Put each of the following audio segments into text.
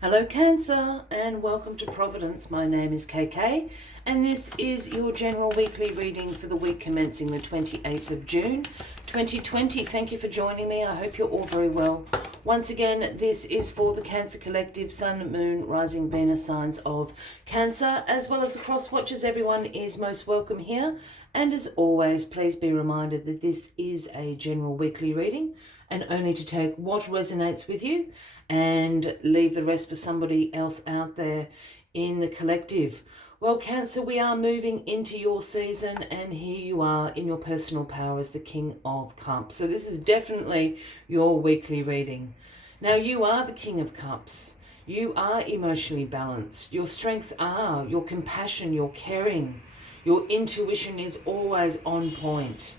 Hello Cancer and welcome to Providence. My name is KK and this is your general weekly reading for the week commencing the 28th of June 2020. Thank you for joining me. I hope you're all very well. Once again, this is for the Cancer Collective, Sun, Moon, Rising, Venus signs of Cancer, as well as the cross watchers. Everyone is most welcome here. And as always, please be reminded that this is a general weekly reading and only to take what resonates with you and leave the rest for somebody else out there in the collective. Well, Cancer, we are moving into your season and here you are in your personal power as the King of Cups. So this is definitely your weekly reading. Now, you are the King of Cups. You are emotionally balanced. Your strengths are your compassion, your caring. Your intuition is always on point.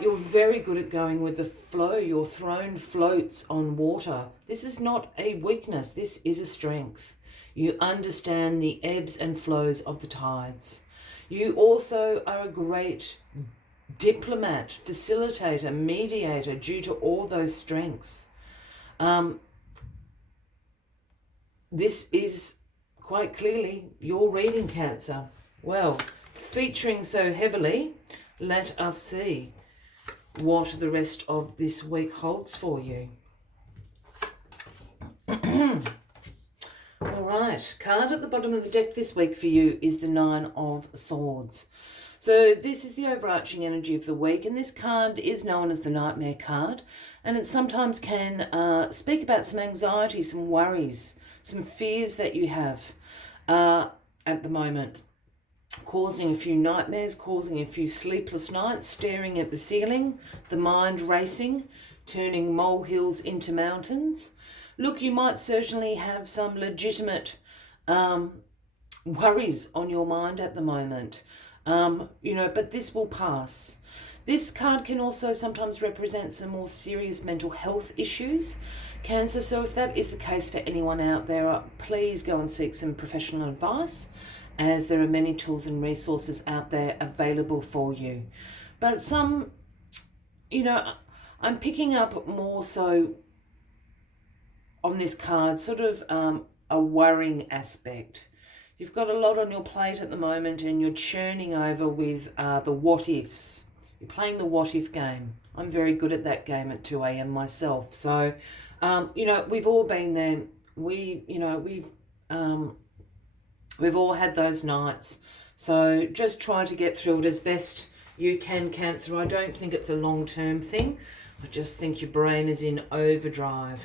You're very good at going with the flow. Your throne floats on water. This is not a weakness. This is a strength. You understand the ebbs and flows of the tides. You also are a great diplomat, facilitator, mediator due to all those strengths. This is quite clearly your reading, Cancer. Well, featuring so heavily, let us see what the rest of this week holds for you. All right, card at the bottom of the deck this week for you is the Nine of Swords. So this is the overarching energy of the week, and this card is known as the Nightmare card, and it sometimes can speak about some anxiety, some worries, some fears that you have at the moment, causing a few nightmares, causing a few sleepless nights, staring at the ceiling, the mind racing, turning molehills into mountains. Look, you might certainly have some legitimate worries on your mind at the moment, but this will pass. This card can also sometimes represent some more serious mental health issues, Cancer. So if that is the case for anyone out there, please go and seek some professional advice, as there are many tools and resources out there available for you. But some, I'm picking up more so on this card, sort of a worrying aspect. You've got a lot on your plate at the moment and you're churning over with the what ifs. You're playing the what if game. I'm very good at that game at 2 a.m. myself. So, we've all been there. We've all had those nights. So just try to get through it as best you can, Cancer. I don't think it's a long-term thing. I just think your brain is in overdrive.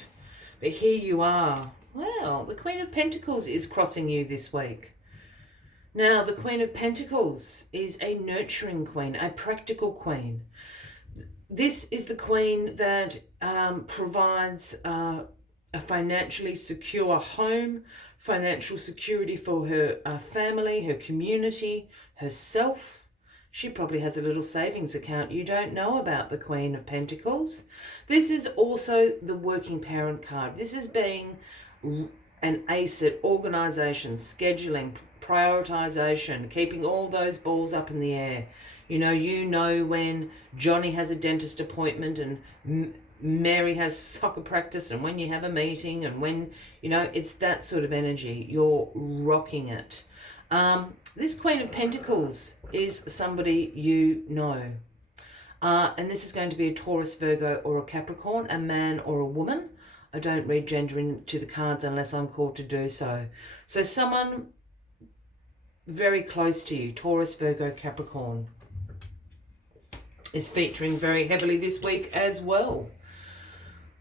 But here you are. Well, the Queen of Pentacles is crossing you this week. Now, the Queen of Pentacles is a nurturing queen, a practical queen. This is the queen that provides a financially secure home, financial security for her family, her community, herself. She probably has a little savings account you don't know about, the Queen of Pentacles. This is also the working parent card. This is being an ace at organisation, scheduling, prioritisation, keeping all those balls up in the air. You know when Johnny has a dentist appointment and Mary has soccer practice, and when you have a meeting, and when, it's that sort of energy. You're rocking it. This Queen of Pentacles is somebody you know. And this is going to be a Taurus, Virgo, or a Capricorn, a man or a woman. I don't read gender into the cards unless I'm called to do so. So someone very close to you, Taurus, Virgo, Capricorn, is featuring very heavily this week as well.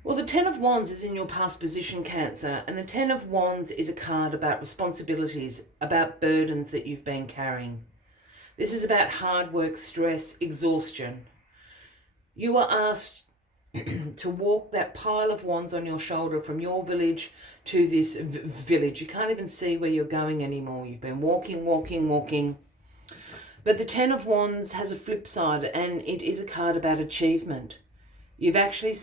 Well, the Ten of Wands is in your past position, Cancer, and the Ten of Wands is a card about responsibilities, about burdens that you've been carrying. This is about hard work, stress, exhaustion. You were asked to walk that pile of wands on your shoulder from your village to this village. You can't even see where you're going anymore. You've been walking. But the Ten of Wands has a flip side, and it is a card about achievement. You've actually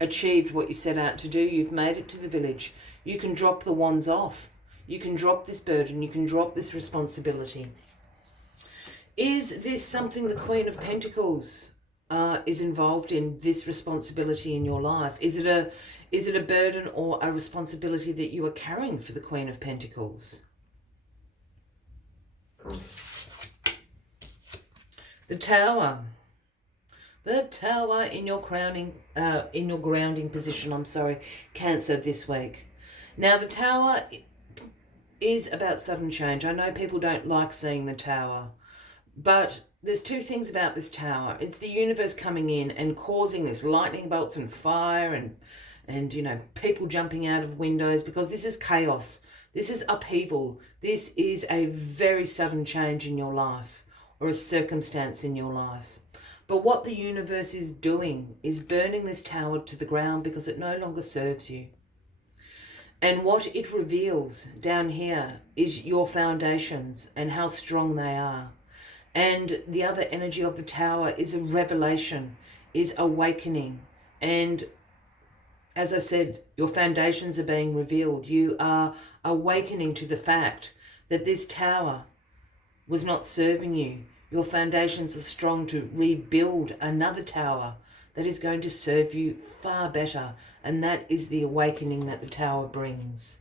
achieved what you set out to do. You've made it to the village. You can drop the wands off. You can drop this burden. You can drop this responsibility. Is this something the Queen of Pentacles is involved in, this responsibility in your life? Is it Is it a burden or a responsibility that you are carrying for the Queen of Pentacles? The Tower. The Tower in your grounding position, Cancer, this week. Now, the Tower is about sudden change. I know people don't like seeing the Tower, but there's two things about this Tower. It's the universe coming in and causing this lightning bolts and fire and you know, people jumping out of windows, because this is chaos. This is upheaval. This is a very sudden change in your life, or a circumstance in your life. But what the universe is doing is burning this Tower to the ground because it no longer serves you. And what it reveals down here is your foundations and how strong they are. And the other energy of the Tower is a revelation, is awakening. And as I said, your foundations are being revealed. You are awakening to the fact that this Tower was not serving you. Your foundations are strong to rebuild another Tower that is going to serve you far better. And that is the awakening that the Tower brings.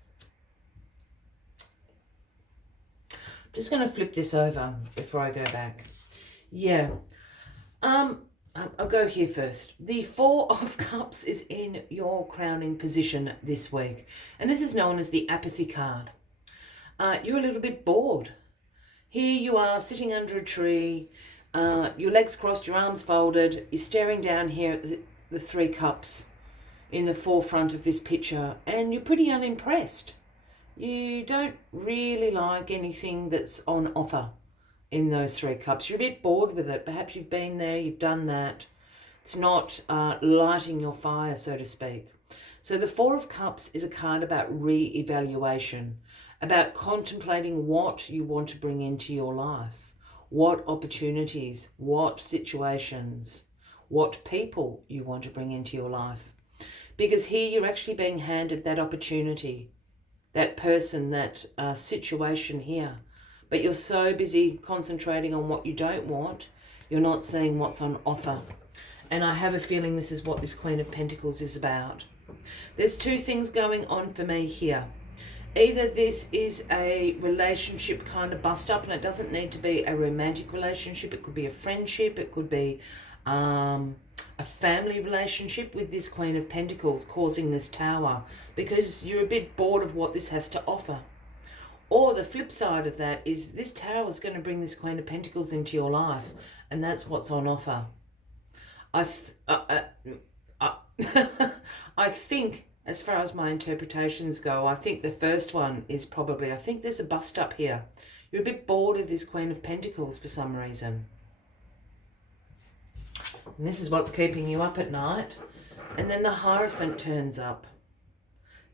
I'm just going to flip this over before I go back. Yeah. I'll go here first. The Four of Cups is in your crowning position this week. And this is known as the apathy card. You're a little bit bored. Here you are sitting under a tree, your legs crossed, your arms folded. You're staring down here at the Three Cups in the forefront of this picture, and you're pretty unimpressed. You don't really like anything that's on offer in those Three Cups. You're a bit bored with it. Perhaps you've been there, you've done that. It's not lighting your fire, so to speak. So the Four of Cups is a card about re-evaluation, about contemplating what you want to bring into your life, what opportunities, what situations, what people you want to bring into your life. Because here you're actually being handed that opportunity, that person, that situation here. But you're so busy concentrating on what you don't want, you're not seeing what's on offer. And I have a feeling this is what this Queen of Pentacles is about. There's two things going on for me here. Either this is a relationship kind of bust up, and it doesn't need to be a romantic relationship. It could be a friendship. It could be a family relationship with this Queen of Pentacles causing this Tower, because you're a bit bored of what this has to offer. Or the flip side of that is this Tower is going to bring this Queen of Pentacles into your life, and that's what's on offer. I think, as far as my interpretations go, I think the first one is probably, I think there's a bust up here. You're a bit bored of this Queen of Pentacles for some reason. And this is what's keeping you up at night. And then the Hierophant turns up.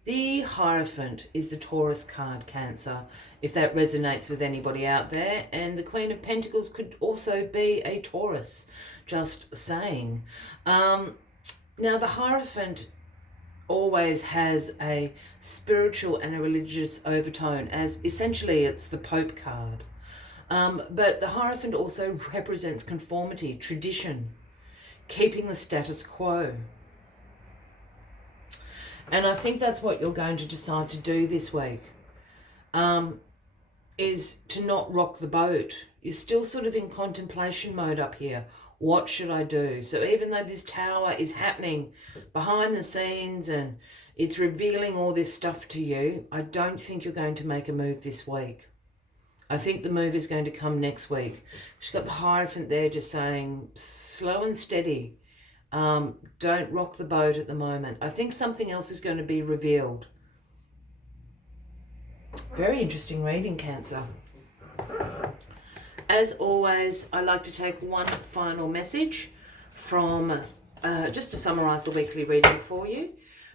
The Hierophant is the Taurus card, Cancer, if that resonates with anybody out there. And the Queen of Pentacles could also be a Taurus, just saying. Now, the Hierophant always has a spiritual and a religious overtone, as essentially it's the Pope card. But the Hierophant also represents conformity, tradition, keeping the status quo. And I think that's what you're going to decide to do this week, is to not rock the boat. You're still sort of in contemplation mode up here. What should I do? So even though this Tower is happening behind the scenes and it's revealing all this stuff to you, I don't think you're going to make a move this week. I think the move is going to come next week. She's got the Hierophant there just saying, slow and steady. Don't rock the boat at the moment. I think something else is going to be revealed. Very interesting reading, Cancer. As always, I like to take one final message from, just to summarise the weekly reading for you.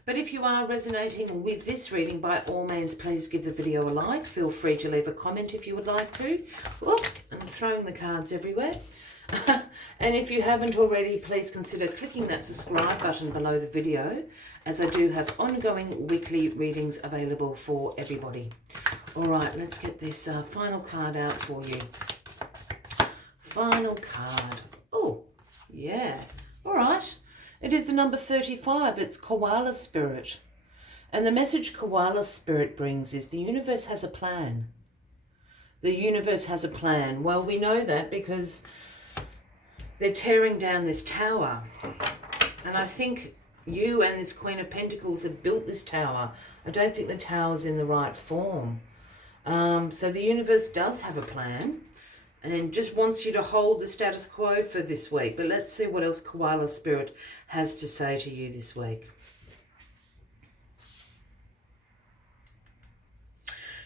But if you are resonating with this reading, by all means, please give the video a like. Feel free to leave a comment if you would like to. Look, I'm throwing the cards everywhere. And if you haven't already, please consider clicking that subscribe button below the video, as I do have ongoing weekly readings available for everybody. All right, let's get this final card out for you. Final card. Oh, yeah. All right. It is the number 35. It's koala spirit. And the message koala spirit brings is the universe has a plan. The universe has a plan. Well, we know that because they're tearing down this tower. And I think you and this Queen of Pentacles have built this tower. I don't think the tower's in the right form. So the universe does have a plan and just wants you to hold the status quo for this week. But let's see what else Koala Spirit has to say to you this week.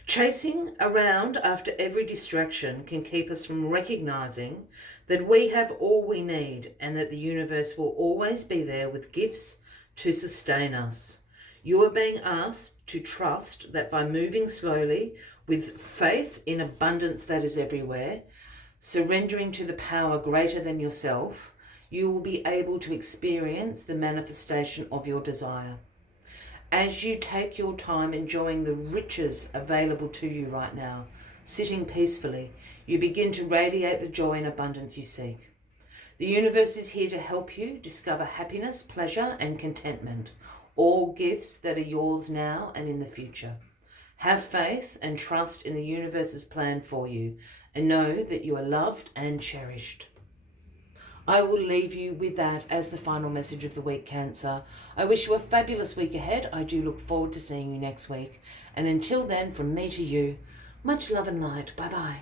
Chasing around after every distraction can keep us from recognizing that we have all we need and that the universe will always be there with gifts to sustain us. You are being asked to trust that by moving slowly with faith in abundance that is everywhere, surrendering to the power greater than yourself, you will be able to experience the manifestation of your desire. As you take your time enjoying the riches available to you right now, sitting peacefully, you begin to radiate the joy and abundance you seek. The universe is here to help you discover happiness, pleasure, and contentment, all gifts that are yours now and in the future. Have faith and trust in the universe's plan for you, and know that you are loved and cherished. I will leave you with that as the final message of the week, Cancer. I wish you a fabulous week ahead. I do look forward to seeing you next week. And until then, from me to you, much love and light. Bye-bye.